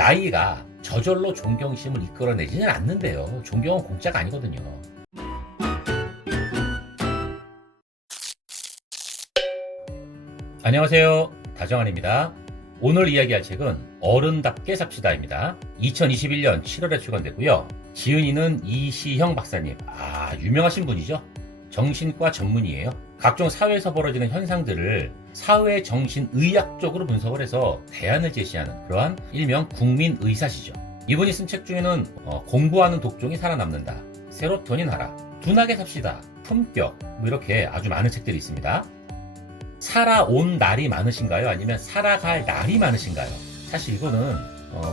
나이가 저절로 존경심을 이끌어내지는 않는데요. 존경은 공짜가 아니거든요. 안녕하세요. 다정한입니다. 오늘 이야기할 책은 어른답게 삽시다입니다. 2021년 7월에 출간됐고요. 지은이는 이시형 박사님. 유명하신 분이죠. 정신과 전문의예요. 각종 사회에서 벌어지는 현상들을 사회 정신의학적으로 분석을 해서 대안을 제시하는 그러한 일명 국민의사시죠. 이분이 쓴 책 중에는 공부하는 독종이 살아남는다, 세로토닌 하라, 둔하게 삽시다, 품격, 이렇게 아주 많은 책들이 있습니다. 살아온 날이 많으신가요? 아니면 살아갈 날이 많으신가요? 사실 이거는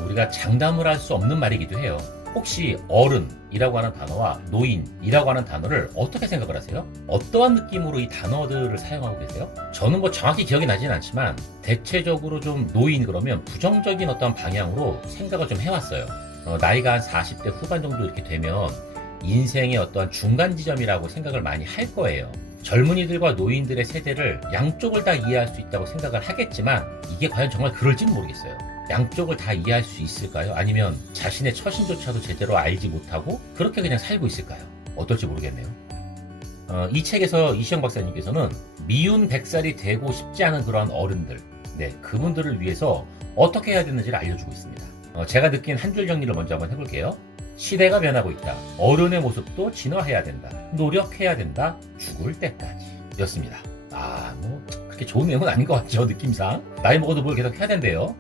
우리가 장담을 할 수 없는 말이기도 해요. 혹시 어른이라고 하는 단어와 노인이라고 하는 단어를 어떻게 생각을 하세요? 어떠한 느낌으로 이 단어들을 사용하고 계세요? 저는 정확히 기억이 나지는 않지만 대체적으로 좀 노인 그러면 부정적인 어떤 방향으로 생각을 좀 해왔어요. 나이가 한 40대 후반 정도 이렇게 되면 인생의 어떠한 중간 지점이라고 생각을 많이 할 거예요. 젊은이들과 노인들의 세대를 양쪽을 다 이해할 수 있다고 생각을 하겠지만 이게 과연 정말 그럴지는 모르겠어요. 양쪽을 다 이해할 수 있을까요? 아니면 자신의 처신조차도 제대로 알지 못하고 그렇게 그냥 살고 있을까요? 어떨지 모르겠네요. 이 책에서 이시영 박사님께서는 미운 100살이 되고 싶지 않은 그러한 어른들, 그분들을 위해서 어떻게 해야 되는지를 알려주고 있습니다. 제가 느낀 한 줄 정리를 먼저 한번 해볼게요. 시대가 변하고 있다. 어른의 모습도 진화해야 된다. 노력해야 된다. 죽을 때까지 였습니다. 그렇게 좋은 내용은 아닌 것 같죠, 느낌상. 나이 먹어도 뭘 계속 해야 된대요.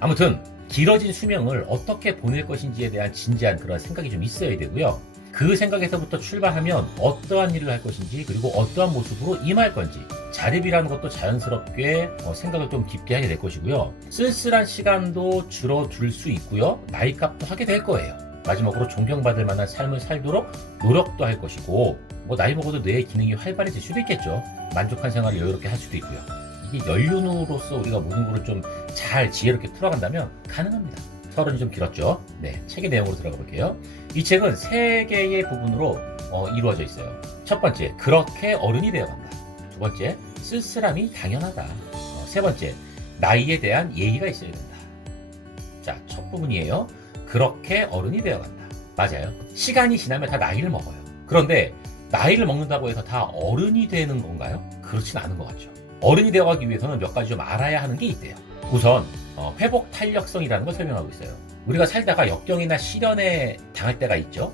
아무튼 길어진 수명을 어떻게 보낼 것인지에 대한 진지한 그런 생각이 좀 있어야 되고요. 그 생각에서부터 출발하면 어떠한 일을 할 것인지, 그리고 어떠한 모습으로 임할 건지, 자립이라는 것도 자연스럽게 생각을 좀 깊게 하게 될 것이고요. 쓸쓸한 시간도 줄어들 수 있고요. 나이값도 하게 될 거예요. 마지막으로 존경받을 만한 삶을 살도록 노력도 할 것이고, 나이 먹어도 뇌의 기능이 활발해질 수도 있겠죠. 만족한 생활을 여유롭게 할 수도 있고요. 이게 연륜으로서 우리가 모든 것을 좀 잘 지혜롭게 풀어간다면 가능합니다. 서론이 좀 길었죠. 책의 내용으로 들어가 볼게요. 이 책은 3개의 부분으로 이루어져 있어요. 첫 번째, 그렇게 어른이 되어간다. 두 번째, 쓸쓸함이 당연하다. 세 번째, 나이에 대한 예의가 있어야 된다. 자, 첫 부분이에요. 그렇게 어른이 되어간다. 맞아요. 시간이 지나면 다 나이를 먹어요. 그런데 나이를 먹는다고 해서 다 어른이 되는 건가요? 그렇진 않은 것 같죠. 어른이 되어가기 위해서는 몇 가지 좀 알아야 하는 게 있대요. 우선 회복 탄력성이라는 걸 설명하고 있어요. 우리가 살다가 역경이나 시련에 당할 때가 있죠.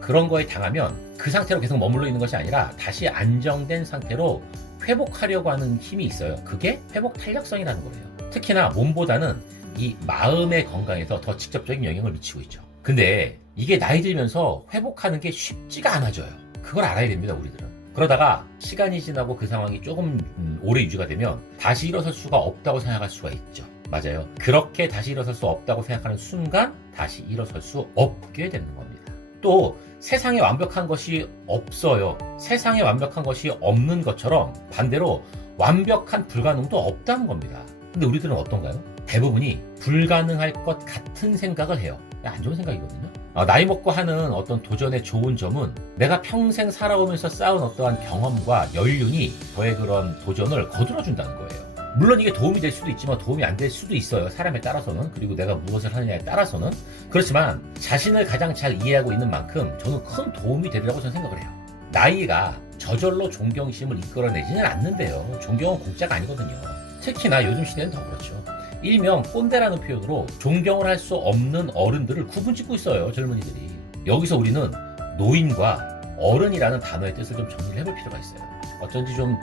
그런 거에 당하면 그 상태로 계속 머물러 있는 것이 아니라 다시 안정된 상태로 회복하려고 하는 힘이 있어요. 그게 회복 탄력성이라는 거예요. 특히나 몸보다는 이 마음의 건강에서 더 직접적인 영향을 미치고 있죠. 근데 이게 나이 들면서 회복하는 게 쉽지가 않아져요. 그걸 알아야 됩니다, 우리들은. 그러다가 시간이 지나고 그 상황이 조금 오래 유지가 되면 다시 일어설 수가 없다고 생각할 수가 있죠. 맞아요. 그렇게 다시 일어설 수 없다고 생각하는 순간 다시 일어설 수 없게 되는 겁니다. 또 세상에 완벽한 것이 없어요. 세상에 완벽한 것이 없는 것처럼 반대로 완벽한 불가능도 없다는 겁니다. 근데 우리들은 어떤가요? 대부분이 불가능할 것 같은 생각을 해요. 안 좋은 생각이거든요. 나이 먹고 하는 어떤 도전의 좋은 점은 내가 평생 살아오면서 쌓은 어떠한 경험과 연륜이 저의 그런 도전을 거들어준다는 거예요. 물론 이게 도움이 될 수도 있지만 도움이 안 될 수도 있어요. 사람에 따라서는. 그리고 내가 무엇을 하느냐에 따라서는. 그렇지만 자신을 가장 잘 이해하고 있는 만큼 저는 큰 도움이 되리라고 저는 생각을 해요. 나이가 저절로 존경심을 이끌어내지는 않는데요. 존경은 공짜가 아니거든요. 특히나 요즘 시대는 더 그렇죠. 일명 꼰대라는 표현으로 존경을 할 수 없는 어른들을 구분짓고 있어요, 젊은이들이. 여기서 우리는 노인과 어른이라는 단어의 뜻을 좀 정리를 해볼 필요가 있어요. 어쩐지 좀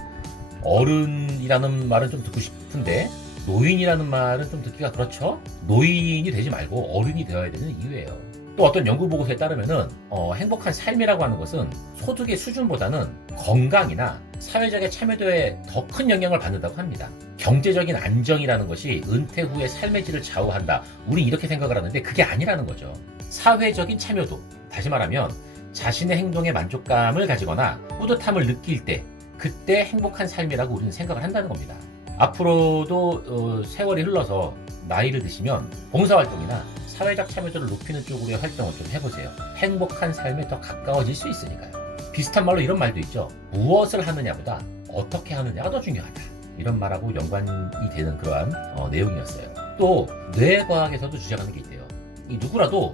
어른이라는 말은 좀 듣고 싶은데 노인이라는 말은 좀 듣기가 그렇죠? 노인이 되지 말고 어른이 되어야 되는 이유예요. 또 어떤 연구 보고서에 따르면은 행복한 삶이라고 하는 것은 소득의 수준보다는 건강이나 사회적인 참여도에 더 큰 영향을 받는다고 합니다. 경제적인 안정이라는 것이 은퇴 후의 삶의 질을 좌우한다. 우리 이렇게 생각을 하는데 그게 아니라는 거죠. 사회적인 참여도, 다시 말하면 자신의 행동에 만족감을 가지거나 뿌듯함을 느낄 때, 그때 행복한 삶이라고 우리는 생각을 한다는 겁니다. 앞으로도 세월이 흘러서 나이를 드시면 봉사활동이나 사회적 참여도를 높이는 쪽으로의 활동을 좀 해보세요. 행복한 삶에 더 가까워질 수 있으니까요. 비슷한 말로 이런 말도 있죠. 무엇을 하느냐보다 어떻게 하느냐가 더 중요하다. 이런 말하고 연관이 되는 그러한 내용이었어요. 또 뇌과학에서도 주장하는 게 있대요. 이 누구라도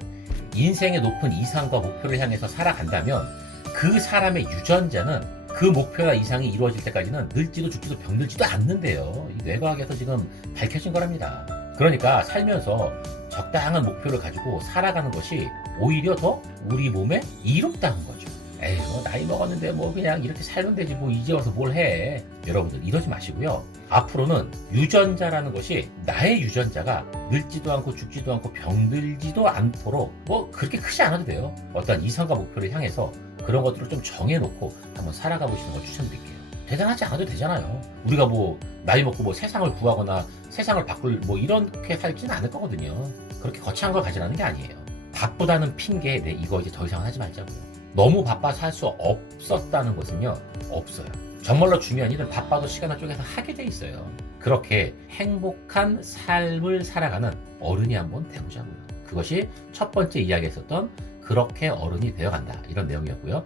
인생의 높은 이상과 목표를 향해서 살아간다면 그 사람의 유전자는 그 목표나 이상이 이루어질 때까지는 늙지도 죽지도 병들지도 않는데요. 이 뇌과학에서 지금 밝혀진 거랍니다. 그러니까 살면서 적당한 목표를 가지고 살아가는 것이 오히려 더 우리 몸에 이롭다는 거죠. 에이, 뭐 나이 먹었는데 뭐 그냥 이렇게 살면 되지 뭐 이제 와서 뭘 해. 여러분들 이러지 마시고요. 앞으로는 유전자라는 것이 나의 유전자가 늙지도 않고 죽지도 않고 병들지도 않도록 뭐 그렇게 크지 않아도 돼요. 어떤 이상과 목표를 향해서 그런 것들을 좀 정해놓고 한번 살아가 보시는 걸 추천드릴게요. 대단하지 않아도 되잖아요. 우리가 뭐 나이 먹고 뭐 세상을 구하거나 세상을 바꿀 뭐 이렇게 살지는 않을 거거든요. 그렇게 거창한 걸 가지라는 게 아니에요. 바쁘다는 핑계에 이거 이제 더 이상 하지 말자고요. 너무 바빠서 할 수 없었다는 것은요, 없어요. 정말로 중요한 일은 바빠도 시간을 쪼개서 하게 돼 있어요. 그렇게 행복한 삶을 살아가는 어른이 한번 되보자고요. 그것이 첫 번째 이야기했었던 그렇게 어른이 되어간다, 이런 내용이었고요.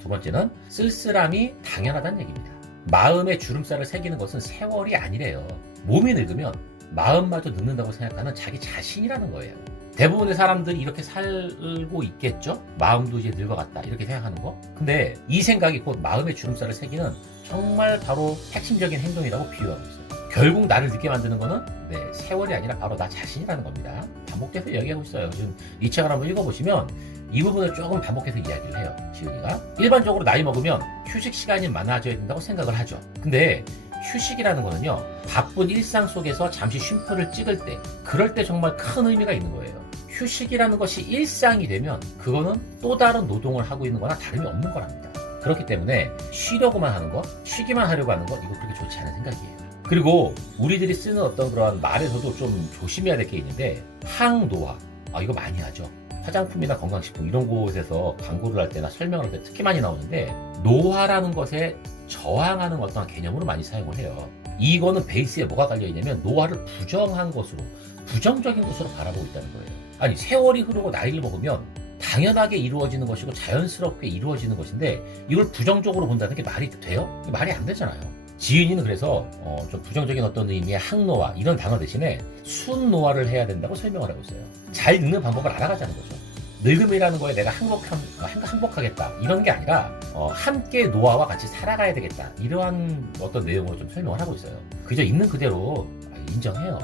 두 번째는 쓸쓸함이 당연하다는 얘기입니다. 마음에 주름살을 새기는 것은 세월이 아니래요. 몸이 늙으면 마음마저 늙는다고 생각하는 자기 자신이라는 거예요. 대부분의 사람들이 이렇게 살고 있겠죠? 마음도 이제 늙어갔다 이렇게 생각하는 거. 근데 이 생각이 곧 마음의 주름살을 새기는 정말 바로 핵심적인 행동이라고 비유하고 있어요. 결국 나를 늙게 만드는 거는 세월이 아니라 바로 나 자신이라는 겁니다. 반복해서 이야기하고 있어요. 지금 이 책을 한번 읽어보시면 이 부분을 조금 반복해서 이야기를 해요. 지은이가 일반적으로 나이 먹으면 휴식 시간이 많아져야 된다고 생각을 하죠. 근데 휴식이라는 거는요, 바쁜 일상 속에서 잠시 쉼표를 찍을 때, 그럴 때 정말 큰 의미가 있는 거예요. 휴식이라는 것이 일상이 되면 그거는 또 다른 노동을 하고 있는 거나 다름이 없는 거랍니다. 그렇기 때문에 쉬려고만 하는 것, 쉬기만 하려고 하는 것, 이거 그렇게 좋지 않은 생각이에요. 그리고 우리들이 쓰는 어떤 그런 말에서도 좀 조심해야 될 게 있는데, 항노화, 이거 많이 하죠. 화장품이나 건강식품 이런 곳에서 광고를 할 때나 설명을 할 때 특히 많이 나오는데, 노화라는 것에 저항하는 어떤 개념으로 많이 사용을 해요. 이거는 베이스에 뭐가 깔려있냐면 노화를 부정한 것으로, 부정적인 것으로 바라보고 있다는 거예요. 아니, 세월이 흐르고 나이를 먹으면 당연하게 이루어지는 것이고 자연스럽게 이루어지는 것인데 이걸 부정적으로 본다는 게 말이 돼요? 말이 안 되잖아요. 지은이는 그래서 좀 부정적인 어떤 의미의 항노화 이런 단어 대신에 순노화를 해야 된다고 설명을 하고 있어요. 잘 늙는 방법을 알아가자는 거죠. 늙음이라는 거에 내가 행복하겠다 이런 게 아니라 함께 노화와 같이 살아가야 되겠다 이러한 어떤 내용으로 좀 설명을 하고 있어요. 그저 있는 그대로 인정해요.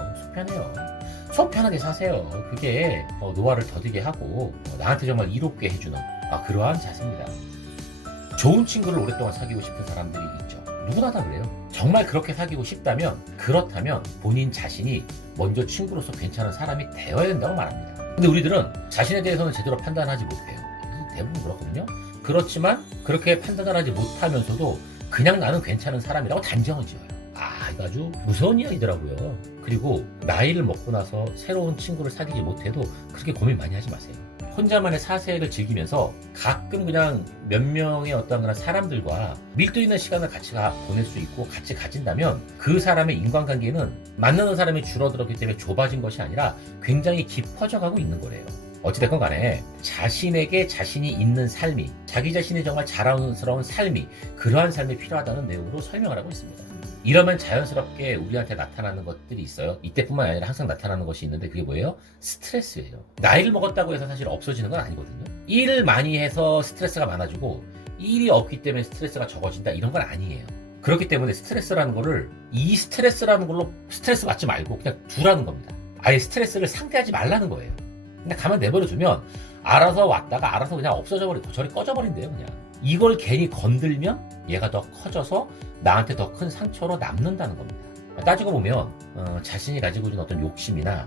속 편하게 사세요. 그게 노화를 더디게 하고 나한테 정말 이롭게 해주는 그러한 자세입니다. 좋은 친구를 오랫동안 사귀고 싶은 사람들이 있죠. 누구나 다 그래요. 정말 그렇게 사귀고 싶다면, 그렇다면 본인 자신이 먼저 친구로서 괜찮은 사람이 되어야 된다고 말합니다. 근데 우리들은 자신에 대해서는 제대로 판단하지 못해요. 대부분 그렇거든요. 그렇지만 그렇게 판단을 하지 못하면서도 그냥 나는 괜찮은 사람이라고 단정을 지어요. 이거 아주 무서운 이야기더라고요. 그리고 나이를 먹고 나서 새로운 친구를 사귀지 못해도 그렇게 고민 많이 하지 마세요. 혼자만의 사색을 즐기면서 가끔 그냥 몇 명의 어떤 그런 사람들과 밀도 있는 시간을 같이 보낼 수 있고 같이 가진다면 그 사람의 인간관계는 만나는 사람이 줄어들었기 때문에 좁아진 것이 아니라 굉장히 깊어져 가고 있는 거래요. 어찌됐건 간에 자신에게 자신이 있는 삶이, 자기 자신이 정말 자랑스러운 삶이, 그러한 삶이 필요하다는 내용으로 설명을 하고 있습니다. 이러면 자연스럽게 우리한테 나타나는 것들이 있어요. 이때뿐만 아니라 항상 나타나는 것이 있는데 그게 뭐예요? 스트레스예요. 나이를 먹었다고 해서 사실 없어지는 건 아니거든요. 일을 많이 해서 스트레스가 많아지고 일이 없기 때문에 스트레스가 적어진다 이런 건 아니에요. 그렇기 때문에 스트레스라는 거를 이 스트레스라는 걸로 스트레스 받지 말고 그냥 두라는 겁니다. 아예 스트레스를 상대하지 말라는 거예요. 그냥 가만 내버려 두면 알아서 왔다가 알아서 그냥 없어져 버리고 저리 꺼져 버린대요. 그냥 이걸 괜히 건들면 얘가 더 커져서 나한테 더 큰 상처로 남는다는 겁니다. 따지고 보면 자신이 가지고 있는 어떤 욕심이나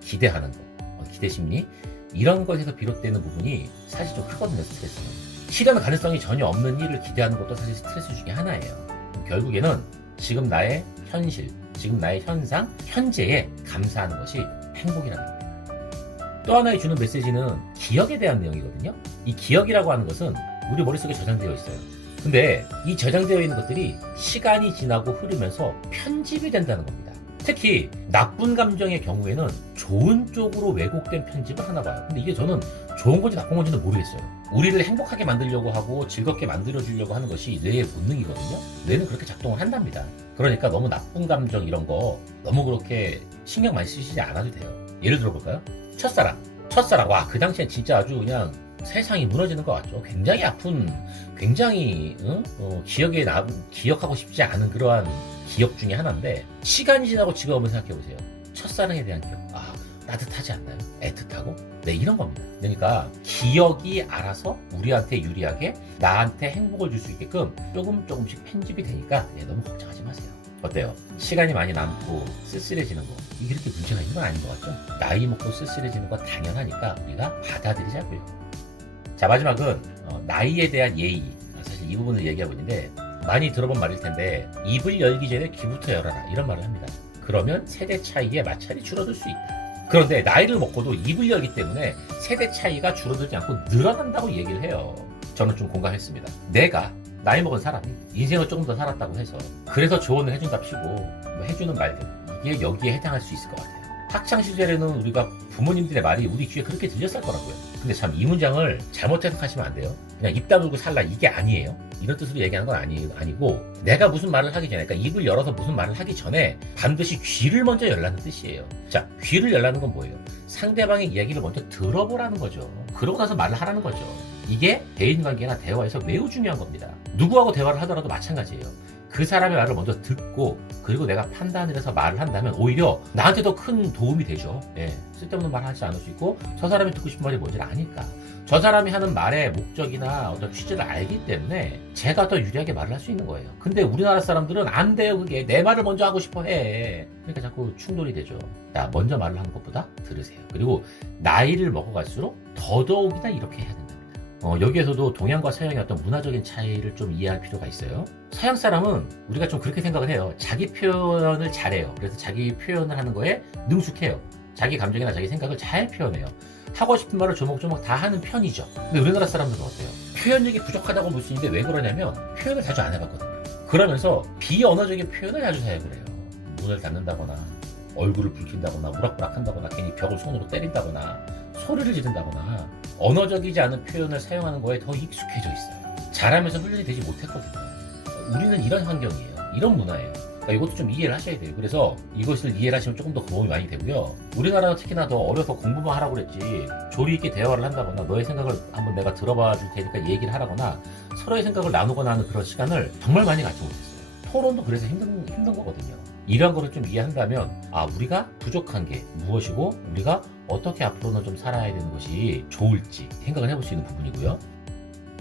기대하는 것, 기대심리 이런 것에서 비롯되는 부분이 사실 좀 크거든요. 스트레스는. 실현 가능성이 전혀 없는 일을 기대하는 것도 사실 스트레스 중에 하나예요. 결국에는 지금 나의 현실, 지금 나의 현상, 현재에 감사하는 것이 행복이라는 겁니다. 또 하나의 주는 메시지는 기억에 대한 내용이거든요. 이 기억이라고 하는 것은 우리 머릿속에 저장되어 있어요. 근데 이 저장되어 있는 것들이 시간이 지나고 흐르면서 편집이 된다는 겁니다. 특히 나쁜 감정의 경우에는 좋은 쪽으로 왜곡된 편집을 하나 봐요. 근데 이게 저는 좋은 건지 나쁜 건지는 모르겠어요. 우리를 행복하게 만들려고 하고 즐겁게 만들어주려고 하는 것이 뇌의 본능이거든요. 뇌는 그렇게 작동을 한답니다. 그러니까 너무 나쁜 감정 이런 거 너무 그렇게 신경 많이 쓰시지 않아도 돼요. 예를 들어볼까요? 첫사랑. 와, 그 당시엔 진짜 아주 그냥 세상이 무너지는 것 같죠. 굉장히 아픈, 굉장히 기억하고 싶지 않은 그러한 기억 중에 하나인데, 시간이 지나고 지금 한번 생각해보세요. 첫사랑에 대한 기억. 아, 따뜻하지 않나요? 애틋하고? 네, 이런 겁니다. 그러니까 기억이 알아서 우리한테 유리하게 나한테 행복을 줄 수 있게끔 조금씩 편집이 되니까 너무 걱정하지 마세요. 어때요? 시간이 많이 남고 쓸쓸해지는 거, 이게 그렇게 문제가 있는 건 아닌 것 같죠? 나이 먹고 쓸쓸해지는 건 당연하니까 우리가 받아들이자고요. 자, 마지막은 나이에 대한 예의. 사실 이 부분을 얘기하고 있는데, 많이 들어본 말일 텐데, 입을 열기 전에 귀부터 열어라, 이런 말을 합니다. 그러면 세대 차이에 마찰이 줄어들 수 있다. 그런데 나이를 먹고도 입을 열기 때문에 세대 차이가 줄어들지 않고 늘어난다고 얘기를 해요. 저는 좀 공감했습니다. 내가 나이 먹은 사람이 인생을 조금 더 살았다고 해서 그래서 조언을 해준답시고 뭐 해주는 말들, 이게 여기에 해당할 수 있을 것 같아요. 학창시절에는 우리가 부모님들의 말이 우리 귀에 그렇게 들렸을 거라고요. 근데 참 이 문장을 잘못 해석하시면 안 돼요. 그냥 입 다물고 살라, 이게 아니에요. 이런 뜻으로 얘기하는 건 아니고, 내가 무슨 말을 하기 전에, 그러니까 입을 열어서 무슨 말을 하기 전에 반드시 귀를 먼저 열라는 뜻이에요. 자, 귀를 열라는 건 뭐예요? 상대방의 이야기를 먼저 들어보라는 거죠. 그러고 나서 말을 하라는 거죠. 이게 대인관계나 대화에서 매우 중요한 겁니다. 누구하고 대화를 하더라도 마찬가지예요. 그 사람의 말을 먼저 듣고, 그리고 내가 판단을 해서 말을 한다면 오히려 나한테 더 큰 도움이 되죠. 쓸데없는 말 하지 않을 수 있고, 저 사람이 듣고 싶은 말이 뭔지를 아니까. 저 사람이 하는 말의 목적이나 어떤 취지를 알기 때문에 제가 더 유리하게 말을 할 수 있는 거예요. 근데 우리나라 사람들은 안 돼요. 그게 내 말을 먼저 하고 싶어 해. 그러니까 자꾸 충돌이 되죠. 자, 먼저 말을 하는 것보다 들으세요. 그리고 나이를 먹어갈수록 더더욱이나 이렇게 해야 된다. 여기에서도 동양과 서양의 어떤 문화적인 차이를 좀 이해할 필요가 있어요. 서양 사람은 우리가 좀 그렇게 생각을 해요. 자기 표현을 잘해요. 그래서 자기 표현을 하는 거에 능숙해요. 자기 감정이나 자기 생각을 잘 표현해요. 하고 싶은 말을 조목조목 다 하는 편이죠. 근데 우리나라 사람들은 어때요? 표현력이 부족하다고 볼 수 있는데 왜 그러냐면 표현을 자주 안 해봤거든요. 그러면서 비언어적인 표현을 자주 사용을 해요. 문을 닫는다거나 얼굴을 붉힌다거나 우락부락 한다거나 괜히 벽을 손으로 때린다거나 소리를 지른다거나 언어적이지 않은 표현을 사용하는 거에 더 익숙해져 있어요. 잘하면서 훈련이 되지 못했거든요. 우리는 이런 환경이에요. 이런 문화예요. 그러니까 이것도 좀 이해를 하셔야 돼요. 그래서 이것을 이해를 하시면 조금 더 도움이 많이 되고요. 우리나라는 특히나 더 어려서 공부만 하라고 그랬지, 조리 있게 대화를 한다거나 너의 생각을 한번 내가 들어봐 줄 테니까 얘기를 하라거나 서로의 생각을 나누거나 하는 그런 시간을 정말 많이 갖지 못했어요. 토론도 그래서 힘든 거거든요. 이런 거를 좀 이해한다면, 우리가 부족한 게 무엇이고 우리가 어떻게 앞으로는 좀 살아야 되는 것이 좋을지 생각을 해볼 수 있는 부분이고요.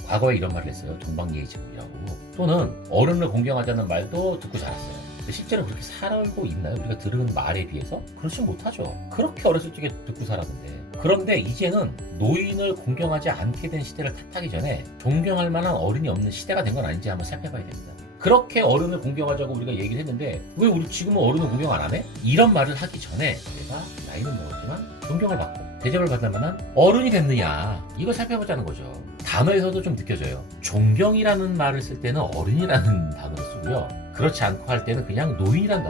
과거에 이런 말을 했어요. 동방예의지국이라고. 또는 어른을 공경하자는 말도 듣고 자랐어요. 근데 실제로 그렇게 살고 있나요? 우리가 들은 말에 비해서? 그렇지 못하죠. 그렇게 어렸을 적에 듣고 살았는데. 그런데 이제는 노인을 공경하지 않게 된 시대를 탓하기 전에 존경할 만한 어른이 없는 시대가 된 건 아닌지 한번 살펴봐야 됩니다. 그렇게 어른을 공경하자고 우리가 얘기를 했는데 왜 우리 지금은 어른을 공경 안 하네? 이런 말을 하기 전에 내가 나이는 먹었지만 존경을 받고 대접을 받을 만한 어른이 됐느냐, 이걸 살펴보자는 거죠. 단어에서도 좀 느껴져요. 존경이라는 말을 쓸 때는 어른이라는 단어를 쓰고요. 그렇지 않고 할 때는 그냥 노인이라는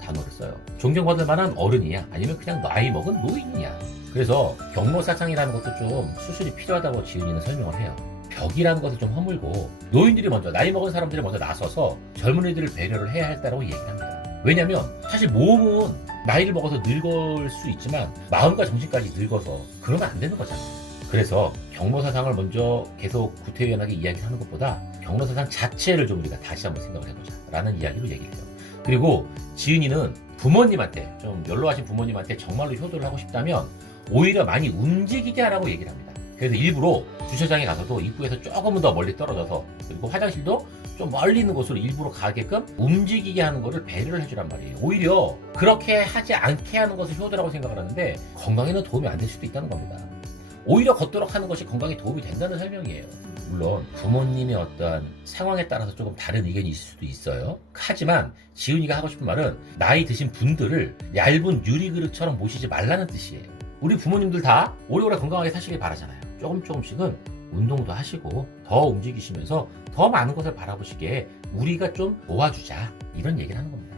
단어를 써요. 존경받을 만한 어른이냐, 아니면 그냥 나이 먹은 노인이냐. 그래서 경로사상이라는 것도 좀 수술이 필요하다고 지은이는 설명을 해요. 벽이라는 것을 좀 허물고 노인들이 먼저, 나이 먹은 사람들이 먼저 나서서 젊은이들을 배려를 해야 할다라고 얘기를 합니다. 왜냐면 사실 몸은 나이를 먹어서 늙을 수 있지만 마음과 정신까지 늙어서 그러면 안 되는 거잖아요. 그래서 경로사상을 먼저 계속 구태의연하게 이야기하는 것보다 경로사상 자체를 좀 우리가 다시 한번 생각을 해보자 라는 이야기로 얘기를 해요. 그리고 지은이는 부모님한테, 좀 연로하신 부모님한테 정말로 효도를 하고 싶다면 오히려 많이 움직이게 하라고 얘기를 합니다. 그래서 일부러 주차장에 가서도 입구에서 조금은 더 멀리 떨어져서, 그리고 화장실도 좀 멀리 있는 곳으로 일부러 가게끔 움직이게 하는 거를 배려를 해주란 말이에요. 오히려 그렇게 하지 않게 하는 것을 효도라고 생각을 하는데 건강에는 도움이 안 될 수도 있다는 겁니다. 오히려 걷도록 하는 것이 건강에 도움이 된다는 설명이에요. 물론 부모님의 어떠한 상황에 따라서 조금 다른 의견이 있을 수도 있어요. 하지만 지훈이가 하고 싶은 말은 나이 드신 분들을 얇은 유리그릇처럼 모시지 말라는 뜻이에요. 우리 부모님들 다 오래오래 건강하게 사시길 바라잖아요. 조금씩은 운동도 하시고 더 움직이시면서 더 많은 것을 바라보시게 우리가 좀 모아주자, 이런 얘기를 하는 겁니다.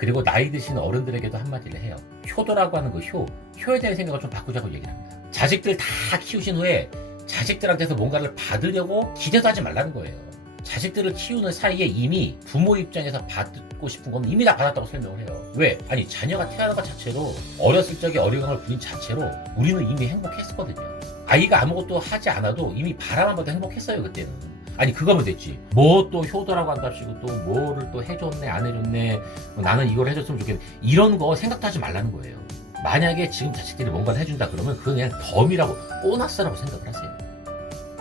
그리고 나이 드신 어른들에게도 한마디를 해요. 효도라고 하는 그 효에 대한 생각을 좀 바꾸자고 얘기를 합니다. 자식들 다 키우신 후에 자식들한테서 뭔가를 받으려고 기대도 하지 말라는 거예요. 자식들을 키우는 사이에 이미 부모 입장에서 받고 싶은 건 이미 다 받았다고 설명을 해요. 왜? 아니 자녀가 태어난 것 자체로 어렸을 적에 어려움을 부린 자체로 우리는 이미 행복했었거든요. 아이가 아무것도 하지 않아도 이미 바라만 봐도 행복했어요 그때는. 아니 그거면 됐지. 뭐 또 효도라고 한답시고 또 뭐를 또 해줬네 안 해줬네 나는 이걸 해줬으면 좋겠네 이런 거 생각도 하지 말라는 거예요. 만약에 지금 자식들이 뭔가를 해준다 그러면 그건 그냥 덤이라고 보너스라고 생각을 하세요.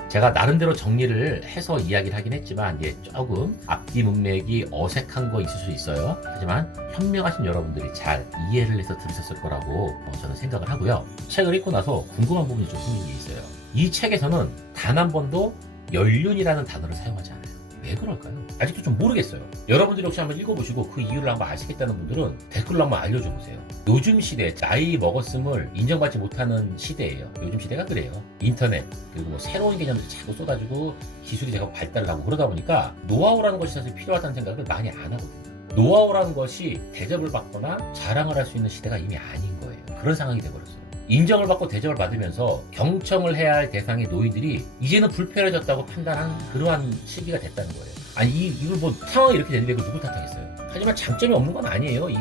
제가 나름대로 정리를 해서 이야기를 하긴 했지만 조금 앞뒤 문맥이 어색한 거 있을 수 있어요. 하지만 현명하신 여러분들이 잘 이해를 해서 들으셨을 거라고 저는 생각을 하고요. 책을 읽고 나서 궁금한 부분이 좀 생긴 게 있어요. 이 책에서는 단 한 번도 연륜이라는 단어를 사용하지 않아요. 왜 그럴까요? 아직도 좀 모르겠어요. 여러분들이 혹시 한번 읽어보시고 그 이유를 한번 아시겠다는 분들은 댓글로 한번 알려줘 보세요. 요즘 시대 나이 먹었음을 인정받지 못하는 시대예요. 요즘 시대가 그래요. 인터넷 그리고 뭐 새로운 개념들이 자꾸 쏟아지고 기술이 자꾸 발달을 하고 그러다 보니까 노하우라는 것이 사실 필요하다는 생각을 많이 안 하거든요. 노하우라는 것이 대접을 받거나 자랑을 할 수 있는 시대가 이미 아닌 거예요. 그런 상황이 돼버렸어요. 인정을 받고 대접을 받으면서 경청을 해야 할 대상의 노인들이 이제는 불편해졌다고 판단한 그러한 시기가 됐다는 거예요. 아니 이걸 뭐 상황이 이렇게 됐는데 그걸 누굴 탓하겠어요. 하지만 장점이 없는 건 아니에요. 이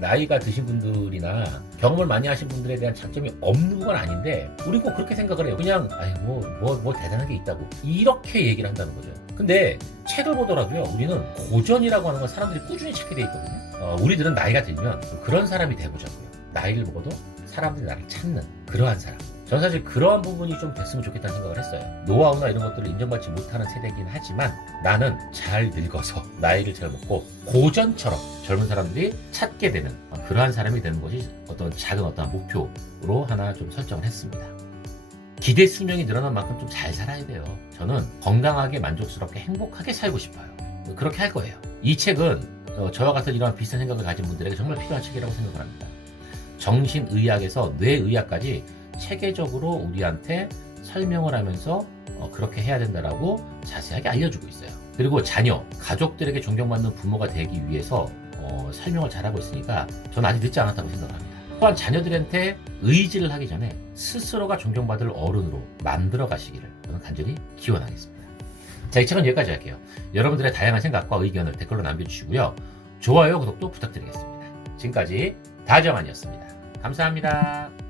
나이가 드신 분들이나 경험을 많이 하신 분들에 대한 장점이 없는 건 아닌데 우리 꼭 그렇게 생각을 해요. 그냥 뭐 대단한 게 있다고 이렇게 얘기를 한다는 거죠. 근데 책을 보더라도요 우리는 고전이라고 하는 건 사람들이 꾸준히 찾게 돼 있거든요. 우리들은 나이가 들면 그런 사람이 돼보자고요. 나이를 먹어도 사람들이 나를 찾는 그러한 사람. 저는 사실 그러한 부분이 좀 됐으면 좋겠다는 생각을 했어요. 노하우나 이런 것들을 인정받지 못하는 세대이긴 하지만 나는 잘 늙어서 나이를 잘 먹고 고전처럼 젊은 사람들이 찾게 되는 그러한 사람이 되는 것이 어떤 작은 어떤 목표로 하나 좀 설정을 했습니다. 기대 수명이 늘어난 만큼 좀 잘 살아야 돼요. 저는 건강하게 만족스럽게 행복하게 살고 싶어요. 그렇게 할 거예요. 이 책은 저와 같은 이런 비슷한 생각을 가진 분들에게 정말 필요한 책이라고 생각을 합니다. 정신의학에서 뇌의학까지 체계적으로 우리한테 설명을 하면서 그렇게 해야 된다라고 자세하게 알려주고 있어요. 그리고 자녀, 가족들에게 존경받는 부모가 되기 위해서 설명을 잘하고 있으니까 저는 아직 늦지 않았다고 생각합니다. 또한 자녀들한테 의지를 하기 전에 스스로가 존경받을 어른으로 만들어 가시기를 저는 간절히 기원하겠습니다. 자, 이 책은 여기까지 할게요. 여러분들의 다양한 생각과 의견을 댓글로 남겨주시고요. 좋아요, 구독도 부탁드리겠습니다. 지금까지 다정한이었습니다. 감사합니다.